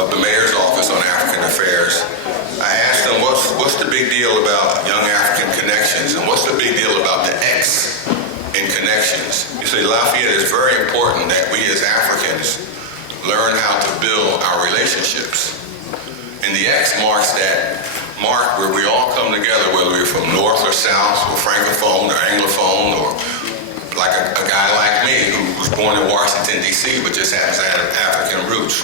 of the mayor's office on African affairs. I asked them, what's the big deal about Young African ConneXions, and what's the big deal about the X in ConneXions? You see, Lafayette, it's very important that we as Africans learn how to build our relationships. And the X marks that mark where we all come together, whether we're from North or South, or Francophone or Anglophone, or like a guy like me who was born in Washington, D.C., but just happens to have African roots.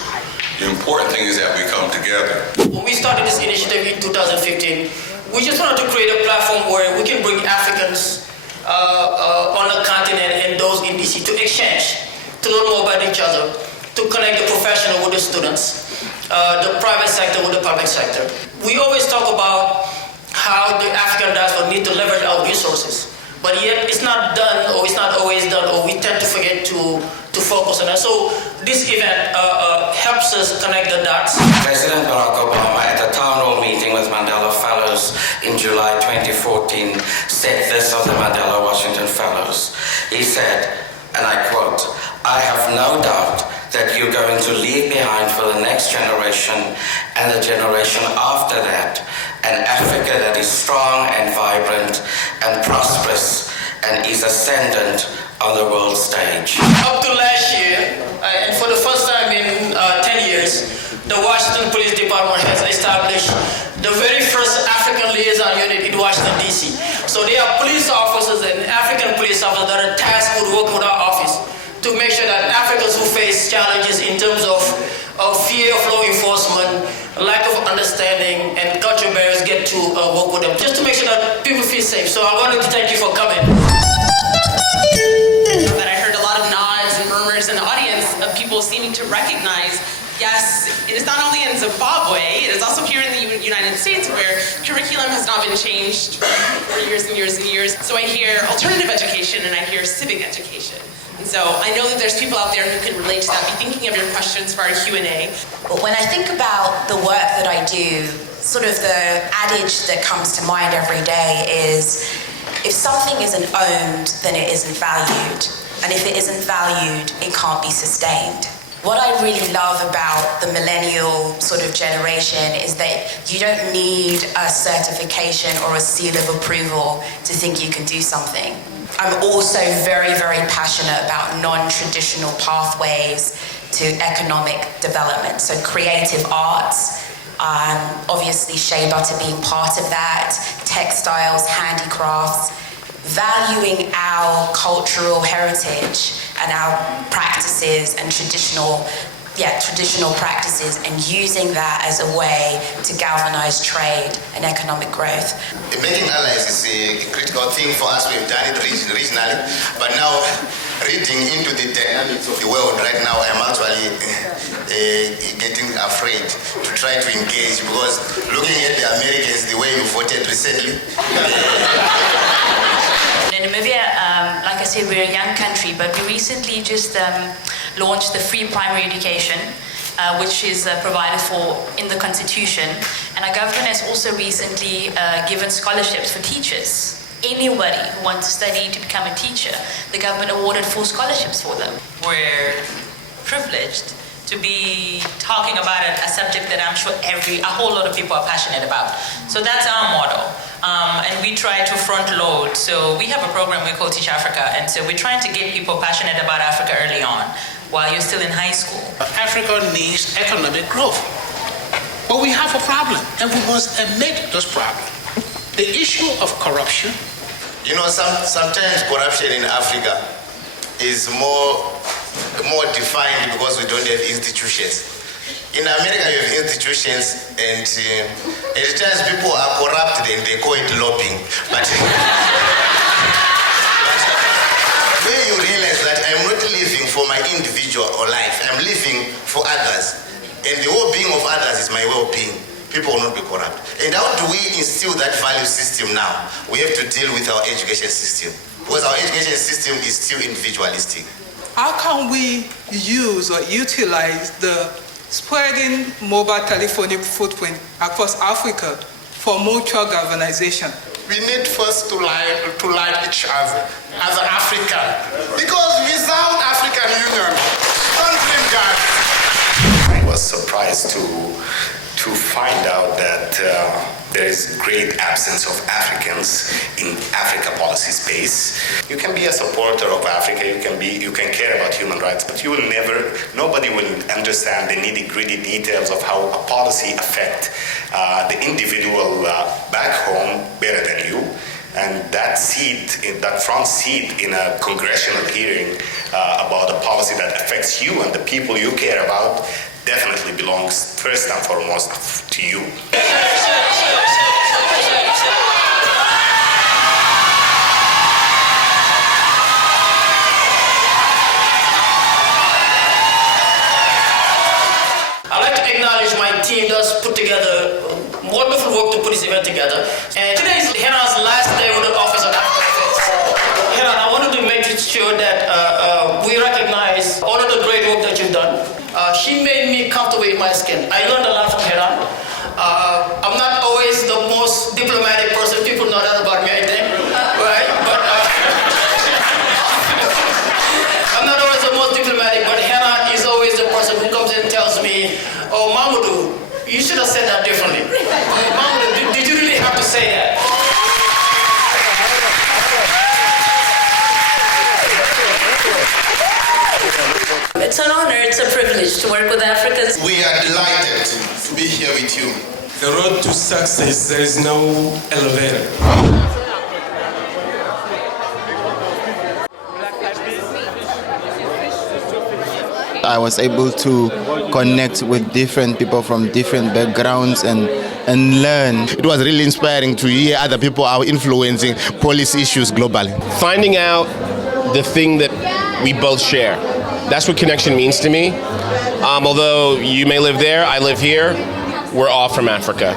The important thing is that we come together. When we started this initiative in 2015, we just wanted to create a platform where we can bring Africans on the continent and those in DC to exchange, to learn more about each other, to connect the professional with the students, the private sector with the public sector. We always talk about how the African diaspora need to leverage our resources, but yet it's not done, or it's not always done, or we tend to forget to focus on that. So this event helps us connect the dots. President Barack Obama, at a town hall meeting with Mandela Fellows in July 2014, said this of the Mandela Washington Fellows. He said, and I quote, "I have no doubt that you're going to leave behind for the next generation and the generation after that an Africa that is strong and vibrant and prosperous and is ascendant on the world stage." Up to last year, and for the first time in 10 years, the Washington Police Department has established the very first African liaison unit in Washington, D.C. So they are police officers and African police officers that are tasked with working with our office to make sure that Africans who face challenges in terms of fear of law enforcement, lack of understanding, and cultural barriers get to work with them, just to make sure that people feel safe. So I wanted to thank you for coming. That I heard a lot of nods and murmurs in the audience of people seeming to recognize, yes, it is not only in Zimbabwe, it is also here in the United States where curriculum has not been changed for years and years and years. So I hear alternative education and I hear civic education. And so I know that there's people out there who can relate to that, be thinking of your questions for our Q&A. But when I think about the work that I do, sort of the adage that comes to mind every day is, if something isn't owned, then it isn't valued. And if it isn't valued, it can't be sustained. What I really love about the millennial sort of generation is that you don't need a certification or a seal of approval to think you can do something. I'm also very, very passionate about non-traditional pathways to economic development. So creative arts, obviously shea butter being part of that, textiles, handicrafts, valuing our cultural heritage and our practices and traditional practices, and using that as a way to galvanize trade and economic growth. Making allies is a critical thing for us. We've done it regionally, but now reading into the dynamics of the world right now, I'm actually getting afraid to try to engage, because looking at the Americans, the way you voted recently. In Namibia, like I said, we're a young country, but we recently just launched the free primary education, which is provided for in the Constitution. And our government has also recently given scholarships for teachers. Anybody who wants to study to become a teacher, the government awarded full scholarships for them. We're privileged to be talking about a subject that I'm sure a whole lot of people are passionate about. So that's our motto. And we try to front load. So we have a program we call Teach Africa. And so we're trying to get people passionate about Africa early on while you're still in high school. Africa needs economic growth. But we have a problem, and we must admit this problem. The issue of corruption. You know, sometimes corruption in Africa is more defined because we don't have institutions. In America, you have institutions, and at times people are corrupt and they call it lobbying. But when you realize that I'm not living for my individual or life, I'm living for others, and the well-being of others is my well-being, people will not be corrupt. And how do we instill that value system now? We have to deal with our education system, because our education system is still individualistic. How can we use or utilize the spreading mobile telephony footprint across Africa for mutual galvanization? We need first to like each other as an African, because without African Union, don't dream God. I was was surprised to find out that there is great absence of Africans in Africa policy space. You can be a supporter of Africa, you can care about human rights, but nobody will understand the nitty-gritty details of how a policy affect the individual back home better than you. And that front seat in a congressional hearing about a policy that affects you and the people you care about definitely belongs first and foremost to you. I'd like to acknowledge my team that's put together wonderful work to put this event together. And today is Hena's last day with the Office of African Affairs. Hena, I wanted to make sure that we recognize all of the great work that you've done. She made me comfortable in my skin. I learned a lot from Hena. I'm not always the most diplomatic person. People know that about me, I think. Right? But I'm not always the most diplomatic, but Hena is always the person who comes in and tells me, oh, Mamadou, you should have said that differently. Mamadou, did you really have to say that? It's an honor, it's a privilege to work with Africans. We are delighted to be here with you. The road to success, there is no elevator. I was able to connect with different people from different backgrounds and learn. It was really inspiring to hear other people are influencing policy issues globally. Finding out the thing that we both share. That's what connection means to me. Although you may live there, I live here, we're all from Africa.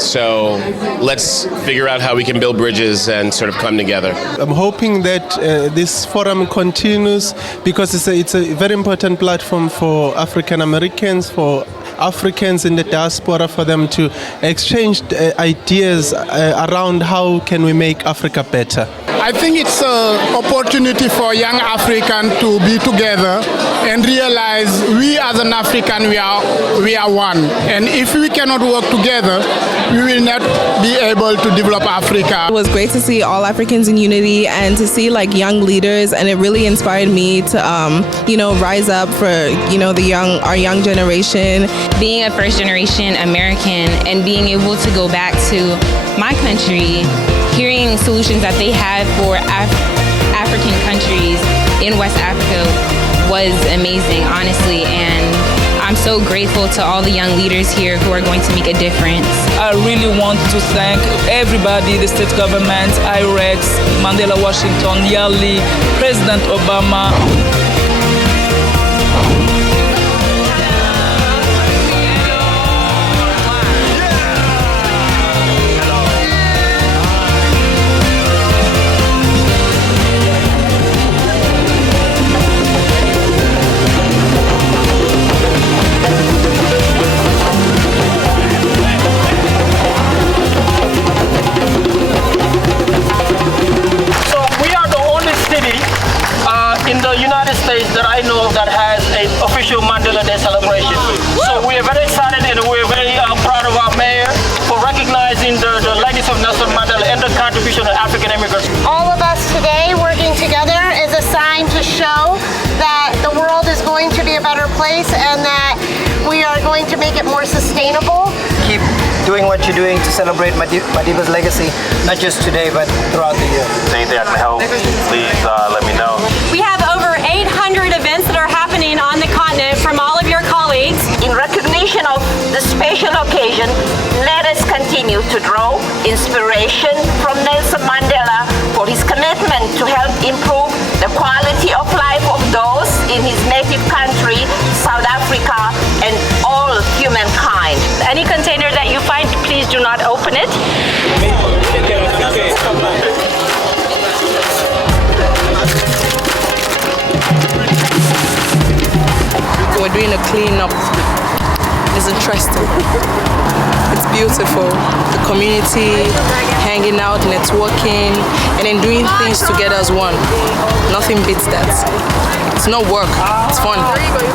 So let's figure out how we can build bridges and sort of come together. I'm hoping that this forum continues because it's a very important platform for African Americans, for Africans in the diaspora, for them to exchange ideas around how can we make Africa better. I think it's an opportunity for young Africans to be together and realize we as an African, we are one. And if we cannot work together, we will not be able to develop Africa. It was great to see all Africans in unity and to see like young leaders, and it really inspired me to rise up for our young generation. Being a first generation American and being able to go back to my country, hearing solutions that they have for African countries in West Africa was amazing, honestly, and I'm so grateful to all the young leaders here who are going to make a difference. I really want to thank everybody, the state government, IREX, Mandela Washington, Yali, President Obama. That I know that has an official Mandela Day celebration. So we are very excited and we're very proud of our mayor for recognizing the legacy of Nelson Mandela and the contribution of African immigrants. All of us today working together is a sign to show that the world is going to be a better place and that we are going to make it more sustainable. Keep doing what you're doing to celebrate Madiba's legacy, not just today, but throughout the year. Anything I can help, please let me know. We have over 800 events that are happening on the continent from all of your colleagues. In recognition of the special occasion, let us continue to draw inspiration from Nelson Mandela for his commitment to help improve the quality of life of those in his native country, South Africa, and all humankind. Any container that you find, please do not open it. We're doing a cleanup. The was interesting. It's beautiful. The community, hanging out, networking, and then doing things together as one. Nothing beats that. It's not work, it's fun.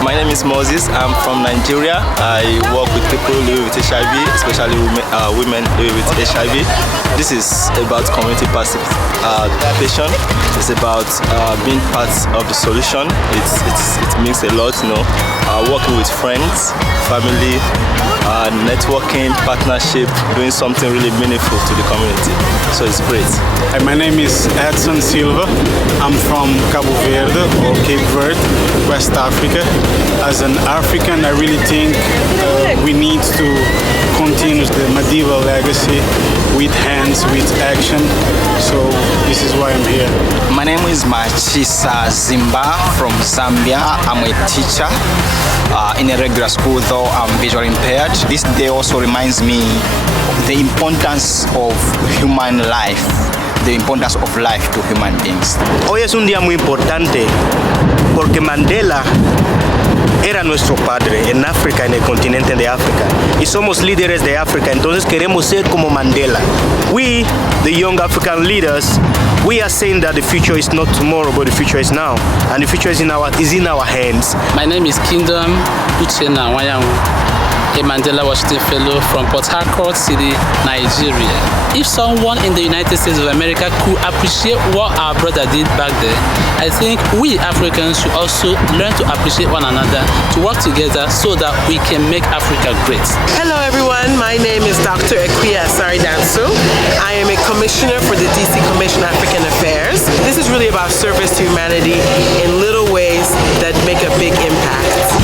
My name is Moses. I'm from Nigeria. I work with people living with HIV, especially women living with HIV. This is about community participation. It's about being part of the solution. It means a lot, you know. Working with friends, family, networking, partnership, doing something really meaningful to the community. So it's great. Hi, my name is Edson Silva. I'm from Cabo Verde or Cape Verde, West Africa. As an African, I really think we need to continue the Madiba legacy with hands, with action. So this is why I'm here. My name is Machisa Zimba from Zambia. I'm a teacher in a regular school, though I'm visually impaired. This day also reminds me the importance of human life, the importance of life to human beings. Hoy es un día muy importante porque Mandela era nuestro padre en África, en el continente de África, y somos líderes de África, entonces queremos ser como Mandela. We, the young African leaders, we are saying that the future is not tomorrow, but the future is now, and the future is in our hands. My name is Kingdom Uchenna Wayanwu, a Mandela Washington Fellow from Port Harcourt City, Nigeria. If someone in the United States of America could appreciate what our brother did back there, I think we Africans should also learn to appreciate one another, to work together so that we can make Africa great. Hello everyone, my name is Dr. Equia Asari-Danso. I am a commissioner for the DC Commission on African Affairs. This is really about service to humanity in little ways that make a big impact.